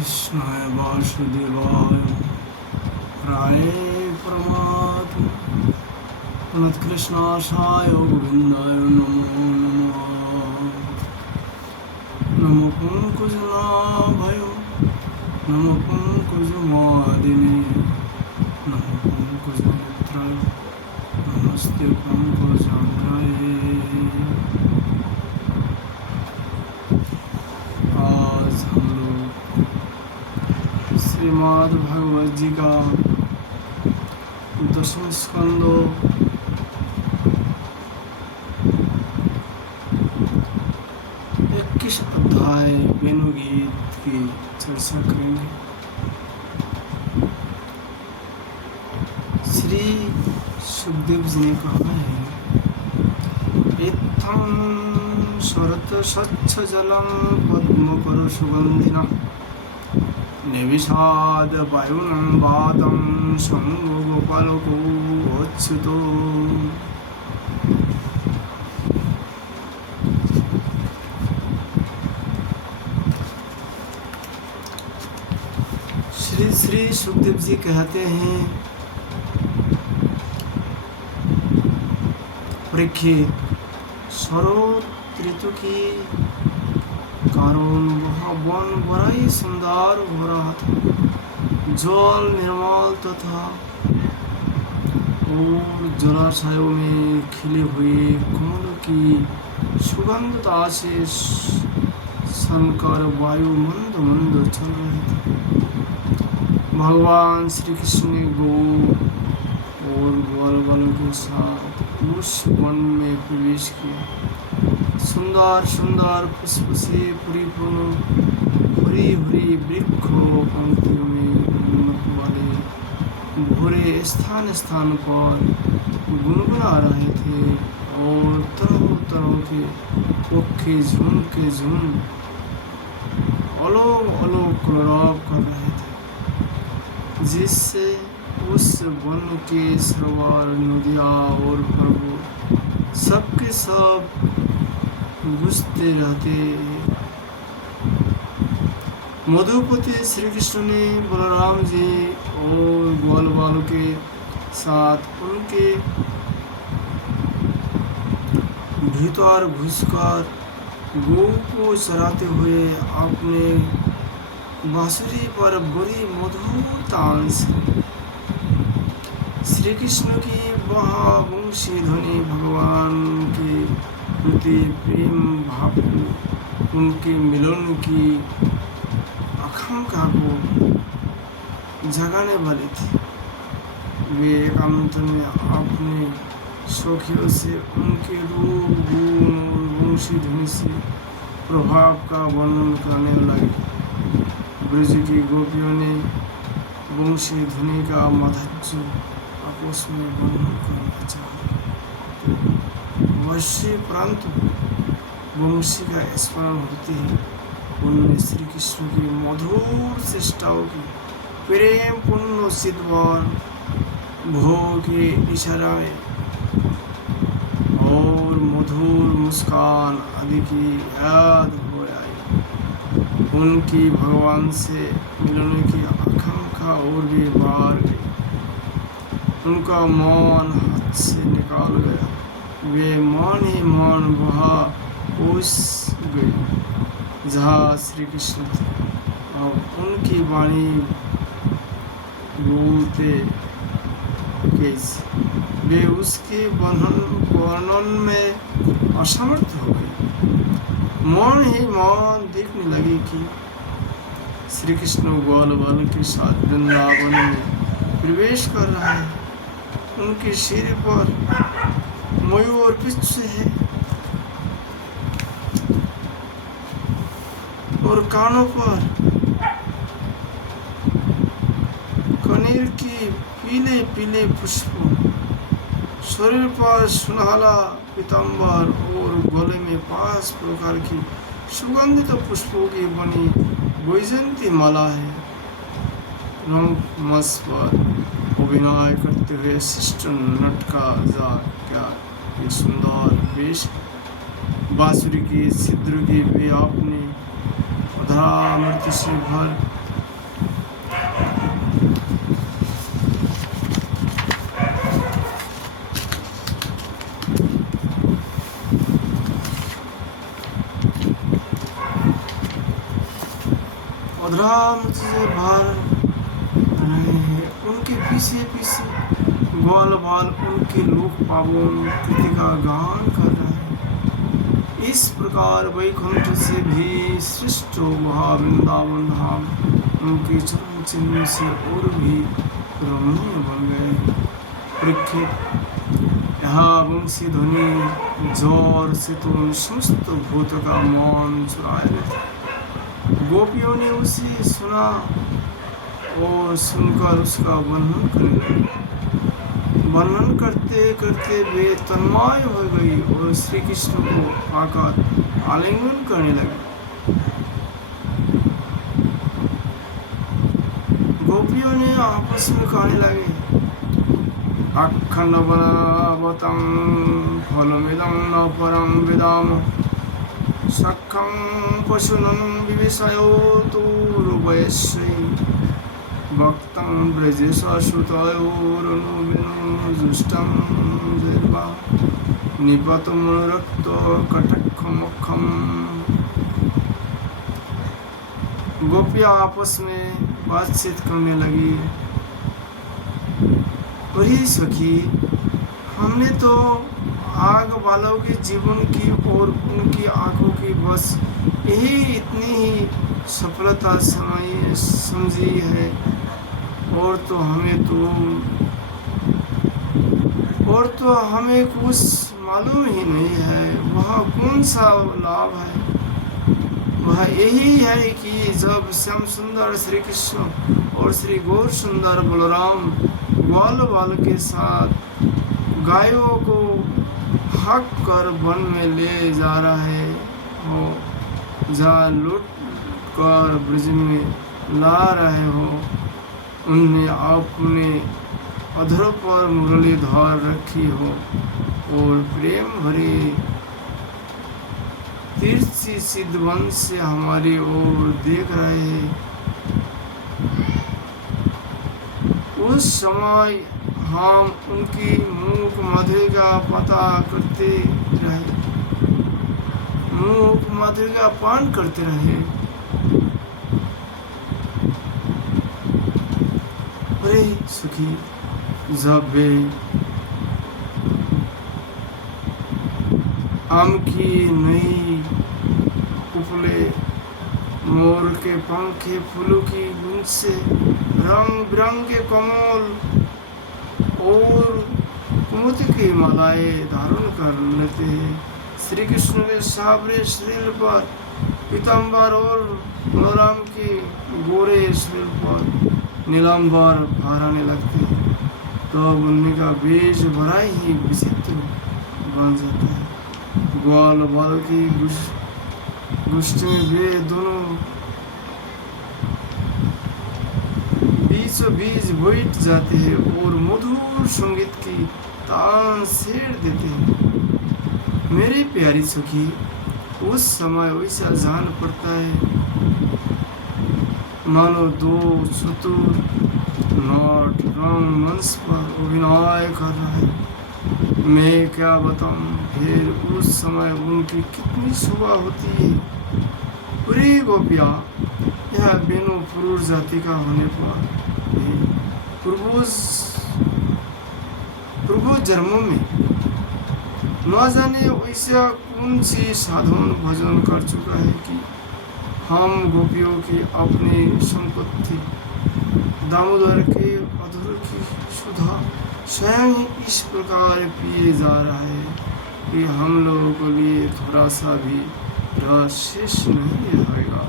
कृष्णाय वासुदेवाय राय परमात्मा कृष्णाशाय गोविंदाय नमो नमः। नमो पंकजनाभय नमो पंकजमादिने नमो पंकजमित्राय नमस्ते पंकजाग्राय। आज हम लोग श्रीमद् भागवत जी का 10वां स्कंद 21 अध्याय वेणुगीत की चर्चा करेंगे। श्री सुखदेव जी ने कहा है, इत्थं शरत स्वच्छ जलम पद्मकर सुगंधिना निविषाद वायुनं वातं संगो गोपालको अच्युतो। श्री सुखदेव जी कहते हैं, परीक्षित, शरद ऋतु की कारण वह वन बड़ा ही सुंदर हो रहा था। जल निर्मल तथा और जलाशयों में खिले हुए कमल की सुगंधता से सनकर वायु मंद मंद चल रहे थे। भगवान श्री कृष्ण ने गौ और ग्वाल के साथ उस वन में प्रवेश किया। सुंदर सुंदर पुष्प से परिपूर्ण हरी हरी वृक्षों पंक्तियों में उन्नत वाले भूरे स्थान स्थान पर गुनगुना रहे थे और तरह तरह के पक्षी झुंड के झुंड अलग अलग कलरव कर रहे थे, जिससे उस वन के सरोवर नदियाँ और पर्वत सबके सब गुजते रहते। मधुपति श्री कृष्ण ने बलराम जी और ग्वाल बालों के साथ उनके भीतर घुसकर गौ को चराते हुए अपने बांसुरी पर बड़ी मधुर तान से श्री कृष्ण की वह वंशी ध्वनि भगवान के प्रति प्रेम भाव को, उनके मिलन की आकांक्षा को जगाने वाली थी। वे एकांत में अपने सखियों से उनके रूप गुण और वंशी ध्वनि से प्रभाव का वर्णन करने लगे। ब्रज की गोपियों ने वंशी ध्वनि का माधुर्य आपस में वर्णन करना चाहा। वैश्य परंतु वंशी का स्मरण होती है उनमें श्री कृष्ण की मधुर चेष्टाओं की प्रेम पूर्ण सिद्धवान भोग के इशारे और मधुर मुस्कान आदि की याद हो आई। उनकी भगवान से मिलने की आकांक्षा और भी बढ़ गई। उनका मन हाथ से निकाल गया। वे मन ही मन वहाँ पहुँच गए जहाँ श्री कृष्ण थे। अब उनकी वाणी बोलते कैसे, वे उसके वर्णन में असमर्थ हो गए। मन ही मन देखने लगे कि श्री कृष्ण ग्वाल बाल के साथ वृंदावन में प्रवेश कर रहे हैं। उनके सिर पर मयूर पुच्छ है और कानों पर कनेर की पीले पीले पुष्प, शरीर पर सुनहला पीताम्बर और गले में 5 प्रकार की सुगंधित पुष्पों की बनी वैजयंती माला है। रंगमंच पर अभिनय करते हुए शिष्ट नट का जा क्या ये सुंदर वेश। बांसुरी की छिद्र की वे अपने अधरा मृत्यु से भर अधरा मुझसे बाहर रहे हैं, उनके पीछे पीछे ग्वाल बाल उनके लोक पावन कृतिका गान कर रहे हैं। इस प्रकार वैकुंठ से भी श्रेष्ठ वह वृंदावन धाम उनके चरण चिन्ह से और भी रमणीय बन गए। परीक्षित, यहाँ वंशी ध्वनि जोर से तो समस्त भूत का मौन चुराए लेते। गोपियों ने उसे सुना और सुनकर उसका वर्णन करने लगे। वर्णन करते करते वे तन्मय हो गई और श्री कृष्ण को आकर आलिंगन करने लगे। गोपियों ने आपस में कहने लगे, अखंड बलवतं फलमिदं न परं विदाम सख्यं पशूनां विविशयोतुर्वयस्यै भक्तं ब्रजेशश्रुतयोरनुजुष्टं जैर्वा निपतमुरक्तकटकमुखम्। गोपियाँ आपस में बातचीत करने लगी, अरे सखी, हमने तो आग वालों के जीवन की और उनकी आंखों की बस यही इतनी ही सफलता समझी है, और तो हमें कुछ मालूम ही नहीं है। वह कौन सा लाभ है? वह यही है कि जब श्याम सुंदर श्री कृष्ण और श्री गौर सुंदर बलराम ग्वाल बाल के साथ गायों को हक कर वन में ले जा रहे हो, जहाँ लूट कर ब्रज में ला रहे हो, उनने अपने अधरों पर मुरली धर रखी हो और प्रेम भरे तीर्थी सिद्धवन से हमारी ओर देख रहे हैं। उस समय हम उनकी मूक मधुर का पता करते रहे, मूक मधुर का पान करते रहे। अरे सुखी, जब वे आम की नई उपले, मोर के पंखे, फूलों की गूंज से रंग बिरंगे कमल और कुमुद की मालाएं धारण कर लेते हैं। श्री कृष्ण के साबरे शरीर पर पीताम्बर और बलराम के गोरे शरीर पर नीलांबर फहराने लगते हैं, तो उनका का वेश बड़ा ही विचित्र बन जाता है। ग्वाल बाल की गोष्ठी में वे दोनों बीचों बीच बैठ जाते हैं और मधुर संगीत की तान छेड़ देते हैं। मेरी प्यारी सखी, उस समय वैसा जान पड़ता है मानो दो चतुर नट रंगमंच पर अभिनय कर रहा है। मैं क्या बताऊं, फिर उस समय उनकी कितनी शोभा होती है। पूरी गोपिया, यह बेनो पुरुष जाति का होने पर पूर्व जन्मों में न जाने वैसा कौन सी साधन भजन कर चुका है कि हम गोपियों की अपनी संपत्ति दामोदर के अधूर की सुधा स्वयं इस प्रकार पिए जा रहा है कि हम लोगों के लिए थोड़ा सा भी रस शेष नहीं रहेगा।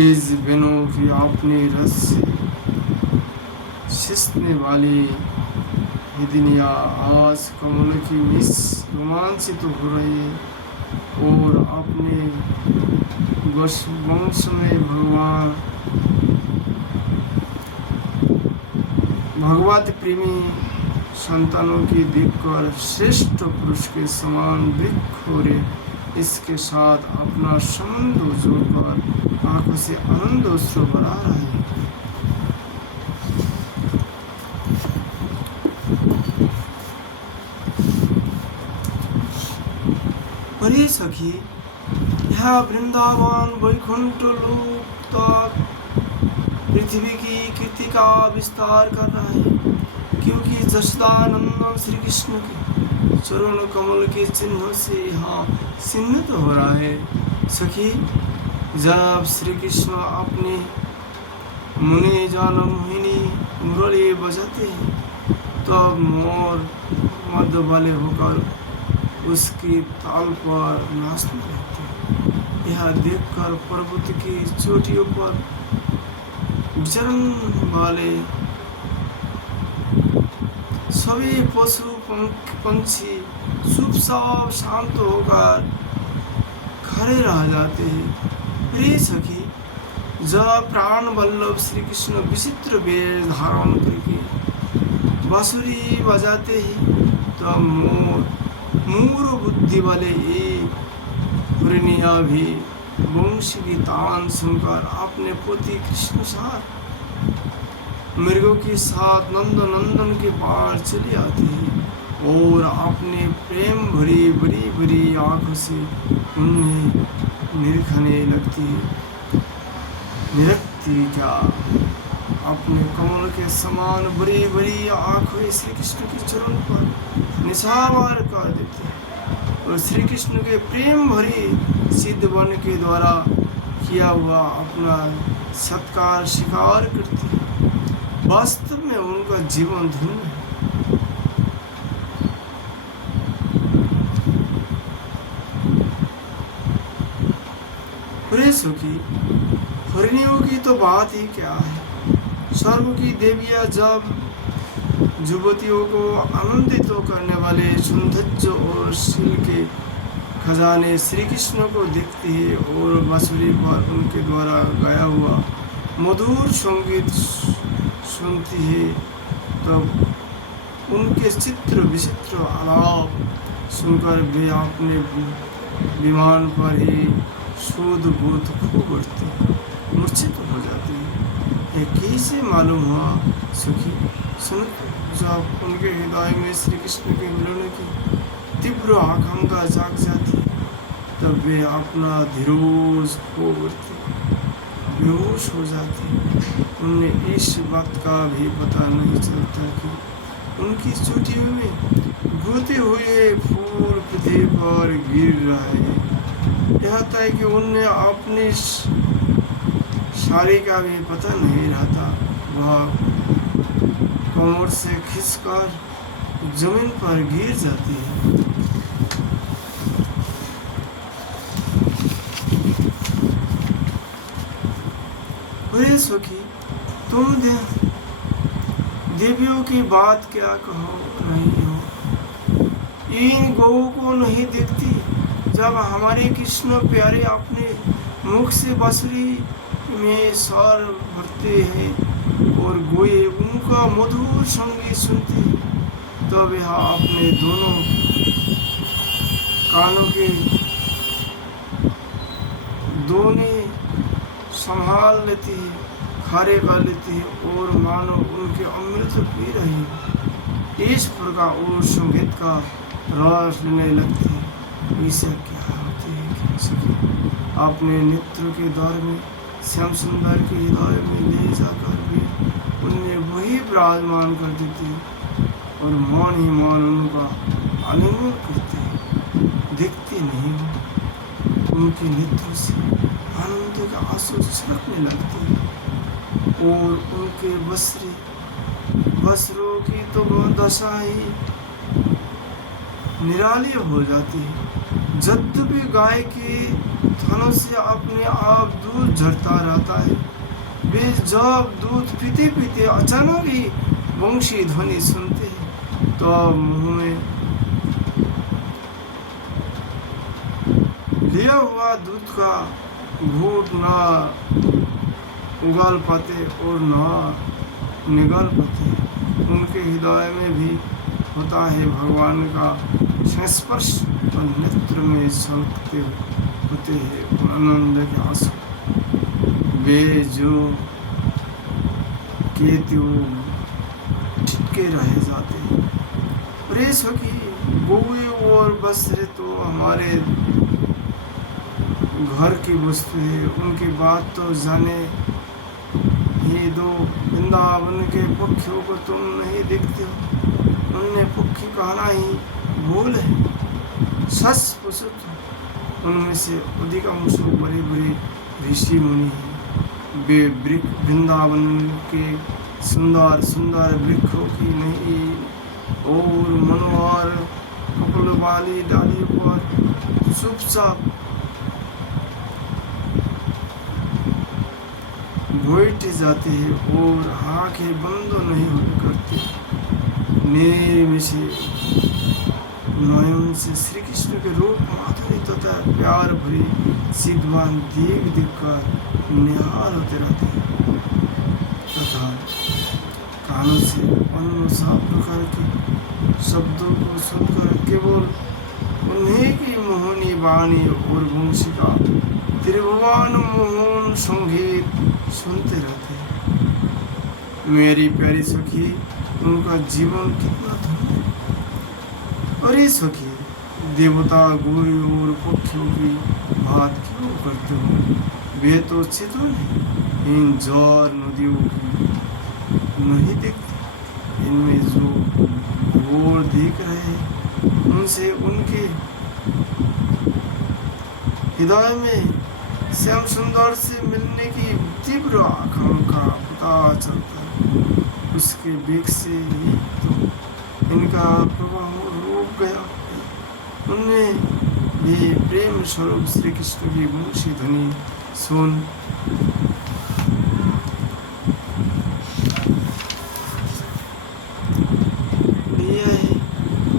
इस बेनों की अपने रस से शिसने वाली हिदनिया आज कमल की मिस रोमांचित हो रही है और अपने वंश में भगवत प्रेमी संतानों की देखकर श्रेष्ठ पुरुष के समान बिखरे इसके साथ अपना संबंध जोड़कर आंखों से आनंद अश्रु बरा रहे हैं। अरे सखी, यह वृंदावन वैकुंठ लोक तक पृथ्वी की कीर्ति का विस्तार कर रहा है, क्योंकि जसोदानंदन श्री कृष्ण के चरण कमल के चिन्ह से यहाँ चिन्हित हो रहा है। सखी, जब श्री कृष्ण अपने मुनि जन मोहिनी मुरली बजाते हैं तब मोर मध्य वाले होकर उसकी ताल पर नाचने लगते हैं। यह देखकर पर्वत की चोटियों पर विचरण वाले सभी पशु पंछी चुपचाप शांत होकर खड़े रह जाते हैं। प्रिय सखी, जब प्राण वल्लभ श्री कृष्ण विचित्र वेश धारण करके बांसुरी बजाते हैं तो मूर बुद्धि वाले एक हिरनिया भी वंशी की तान सुनकर अपने पोती कृष्ण साथ मृगों के साथ नंद नंदन के पार चली आती है और अपने प्रेम भरी बड़ी बड़ी आंखों से उन्हें निरखने लगती है। निरखती क्या, अपने कमल के समान बड़ी बड़ी आंखों श्री कृष्ण के चरण पर निशावर कर देती है और श्री कृष्ण के प्रेम भरी सिद्ध वन के द्वारा किया हुआ अपना सत्कार स्वीकार करती है। वास्तव में उनका जीवन धन्य है। की हरिणियों की तो बात ही क्या है। स्वर्ग की देवियां जब युवतियों को आनंदित करने वाले सौंदर्य और शील के खजाने श्री कृष्ण को देखती है और बांसुरी पर उनके द्वारा गाया हुआ मधुर संगीत सुनती है, तब उनके चित्र विचित्र आलाप सुनकर वे अपने विमान पर ही शोध बोध खो बढ़ती मूर्छित हो जाती है। यह कैसे मालूम हुआ सखी? सुन, जब उनके हृदय में श्री कृष्ण के मिलने की तीव्र आकांक्षा जाग जाती तब वे अपना धीरोज खो बढ़ती, बेहोश हो जाती। उन्हें इस बात का भी पता नहीं चलता कि उनकी चोटियों में गोते हुए फूल पृथ्वी पर गिर रहे हैं। यहाँ तक कि उन्हें अपनी साड़ी का भी पता नहीं रहता। वह कमर से खिंचकर जमीन पर गिर जाती है। अरे सखी, तुम देवियों की बात क्या कहो रही हो? इन गौ को नहीं देखती जब हमारे कृष्ण प्यारे अपने मुख से बांसुरी में स्वर भरते हैं और गोए उनका मधुर संगीत सुनते हैं, तब यह अपने दोनों कानों के दोने संभाल लेती है, खारे कर लेती है और मानो उनके अमृत पी रही है। इस प्रकार और संगीत का रस लेने लगती है। ऐसा क्या होती है? अपने नेत्र के द्वार में श्याम सुंदर के हृदय में ले जाकर भी उनमें वही विराजमान कर देती है और मान ही मान उनका आलिंगन करते हैं। देखते नहीं हो, उनके नेत्र से आनंद का आंसू छलकने लगते हैं और उनके वस्त्रों की तो दशा ही निराली हो जाती है। यद्यपि गाय के थनों से अपने आप दूध झरता रहता है, वे जब दूध पीते पीते अचानक ही वंशी ध्वनि सुनते हैं तो मुंह में लिया हुआ दूध का घूंट न उगाल पाते और न निगल पाते। उनके हृदय में भी होता है भगवान का संस्पर्श और नेत्र में झलकते होते हैं आनंद के आंसू। वे जो केतु टिके रह जाते हैं। प्रेस की गोए और बसरे तो हमारे घर की वस्तु है, उनकी बात तो जाने ही दो। वृंदावन के पक्षियों को तुम नहीं देखते हो, उनने पक्षी कहना ही भूल है। सच पूछो तो उनमें से अधिकांश बड़े बड़े ऋषि मुनि हैं। वे वृंदावन के सुंदर सुंदर वृक्षों की नहीं और मनोहर कपल वाली डालियों पर चुपचाप बैठ जाते हैं और आंखें बंद नहीं करते। नेम से नयन से श्री कृष्ण के रूप माधुरी तथा प्यार भरी सिद्धवान देख देख कर निहाल होते रहते हैं तथा कानों से अनुसार प्रकार के शब्दों को सुनकर केवल उन्हीं की मोहनी वाणी और वंशी का त्रिभुवन मोहन संगीत सुनते रहते हैं। मेरी प्यारी सखी, उनका जीवन कितना धन्य है। अरे सखी, देवता गोरी और पक्षियों की बात क्यों करते हो? वे तो चेतन है। इन जौर नदियों की नहीं देखते। इनमें जो गोर देख रहे हैं उनसे उनके हृदय में श्याम सुंदर से मिलने की तीव्र आकांक्षा पता चलता है। उसके वेग से ही तो इनका प्रवाह रुक गया। उनमें भी प्रेम स्वरूप श्री कृष्ण की वंशी ध्वनि सुन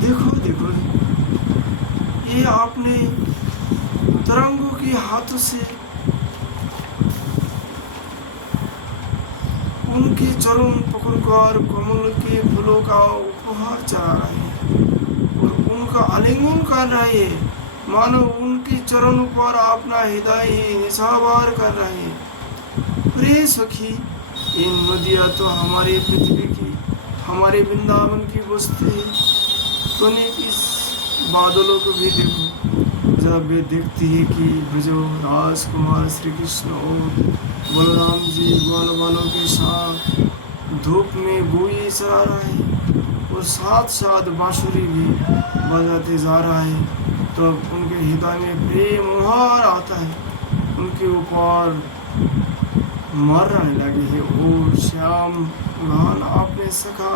देखो देखो, ये आपने तरंगों के हाथों से उनके चरण पकड़कर कमल के फूलों का उपहार चढ़ा रहे हैं और उनका आलिंगन कर रहे हैं, मानो उनके चरणों पर अपना हृदय ही निशावर कर रहे हैं। प्रिय सखी, इन नदियाँ तो हमारी पृथ्वी की, हमारे वृंदावन की वस्तु है। तो इस बादलों को भी देखो, जब वे देखती है कि ब्रजो राजकुमार श्री कृष्ण और बलराम जी ग्वाल वालों के साथ धूप में गोई चला रहा है और साथ साथ बांसुरी भी बजाते जा रहा है, तो उनके हृदय में प्रेम मुहार आता है। उनके ऊपर मरने लगे है और श्याम घन अपने सखा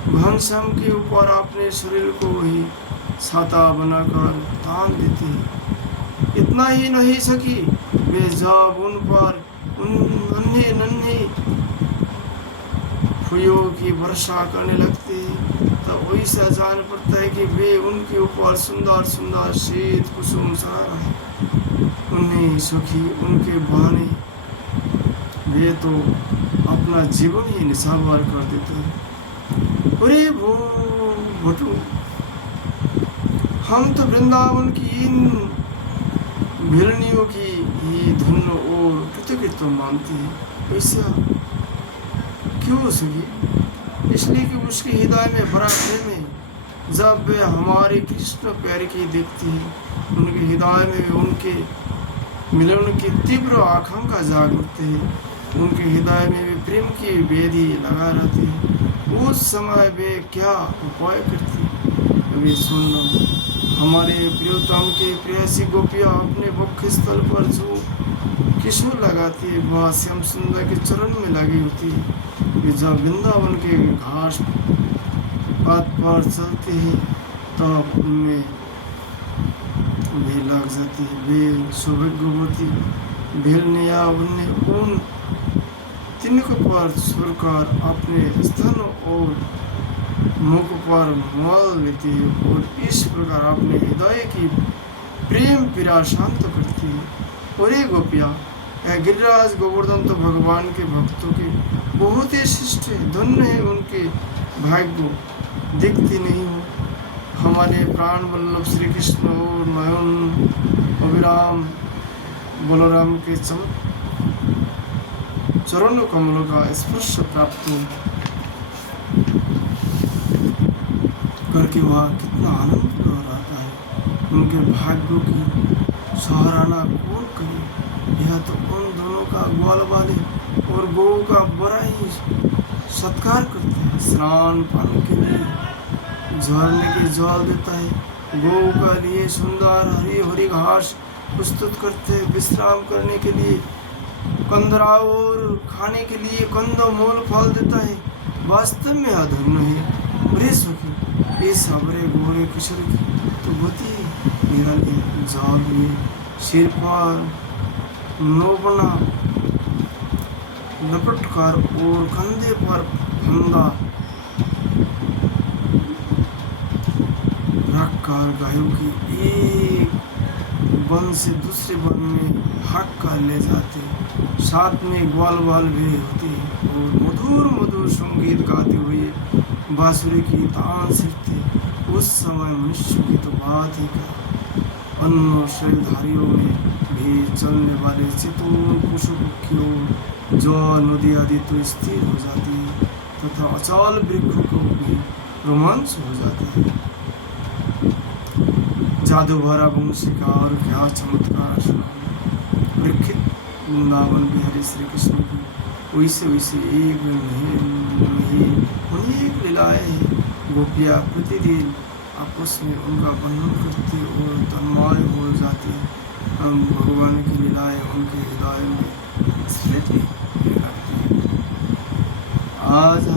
घनश्याम के ऊपर अपने शरीर को ही छाता बनाकर तान देती है। इतना ही नहीं सकी, वे जब उन पर उन नन्हे नन्हे फूलों की वर्षा करने लगते हैं, तब ऐसा जान पड़ता है कि वे उनके ऊपर सुंदर सुंदर शीत कुसुम चढ़ा रहे हैं। उन्हें सखी, उनके बहाने वे तो अपना जीवन ही निशावर कर देते हैं। अरे वो भटू, हम तो वृंदावन की इन भिलनियों की ही धुन और कृतकृत्य मानते हैं। ऐसा क्यों सगी? इसलिए कि उसके हृदय में बड़ा प्रेम है। जब वे हमारे कृष्ण प्यारे की देखती है, उनके हृदय में उनके मिलन की तीव्र आकांक्षा जाग उठती है। उनके हृदय में वे प्रेम की बेदी लगा रहती है। उस समय वे क्या उपाय करती? वे सुन लो। हमारे प्रियतम के प्रेयसी गोपियाँ अपने वक्ष स्थल पर जो किशोर लगाती है, वह श्याम सुंदर के चरण में लगी होती है। वे जब वृंदावन के घास पात पर चलते हैं, तब उनमें भी लग जाती है। वे सौभाग्यवती भेलनिया उन तिनकों पर छोड़कर अपने स्तन और मुख पर मल लेती है और इस प्रकार अपने हृदय की प्रेम पीड़ा शांत करती है। और ये गोपियाँ, गिरिराज गोवर्धन तो भगवान के भक्तों के बहुत ही शिष्ट है, धन्य है उनके भाग्य को दिखती नहीं हो। हमारे प्राण वल्लभ श्री कृष्ण और नयन अभिराम बलराम के चरण कमलों का स्पर्श प्राप्त हो करके वह कितना आनंद रहता है। उनके भाग्यों की सराहना कौन करे। यह तो उन दोनों का ग्वाल वाले और गौ का बड़ा ही सत्कार करते हैं। स्नान पानी के लिए झरने के जल देता है। गौ का लिए सुंदर हरी भरी घास प्रस्तुत करते हैं। विश्राम करने के लिए कंदरा और खाने के लिए कंदमूल फल देता है। वास्तव में अधर्म है बड़े सुखी ये सबरे गोरे किशोर की तो गति निराली जाल में सिर पर नोबना लपटकर और कंधे पर फंदा रखकर गायों की एक वन से दूसरे वन में हक कर ले जाते। साथ में ग्वाल वाल भी होते और मधुर मधुर संगीत गाते हुए बांसुरी की तान सीखते। उस समय मनुष्य की तो बात ही क्या, अन्य शरीरधारियों में भी चलने वाले चितूर पशु पक्षियों जो नदी आदि तो स्थिर हो जाती है तथा अचल वृक्षों को भी रोमांच हो जाता है। जादू भरा वंशी का और क्या चमत्कार परीक्षित वृंदावन बिहारी श्री कृष्ण की वैसे वैसे एक नहीं अनेक लीलाएं हैं। गोपियाँ प्रतिदिन आपस में उनका वर्णन करते और तन्मय हो जाते हैं। भगवान की लीलाएं उनके हृदय में स्थित लगती हैं। आज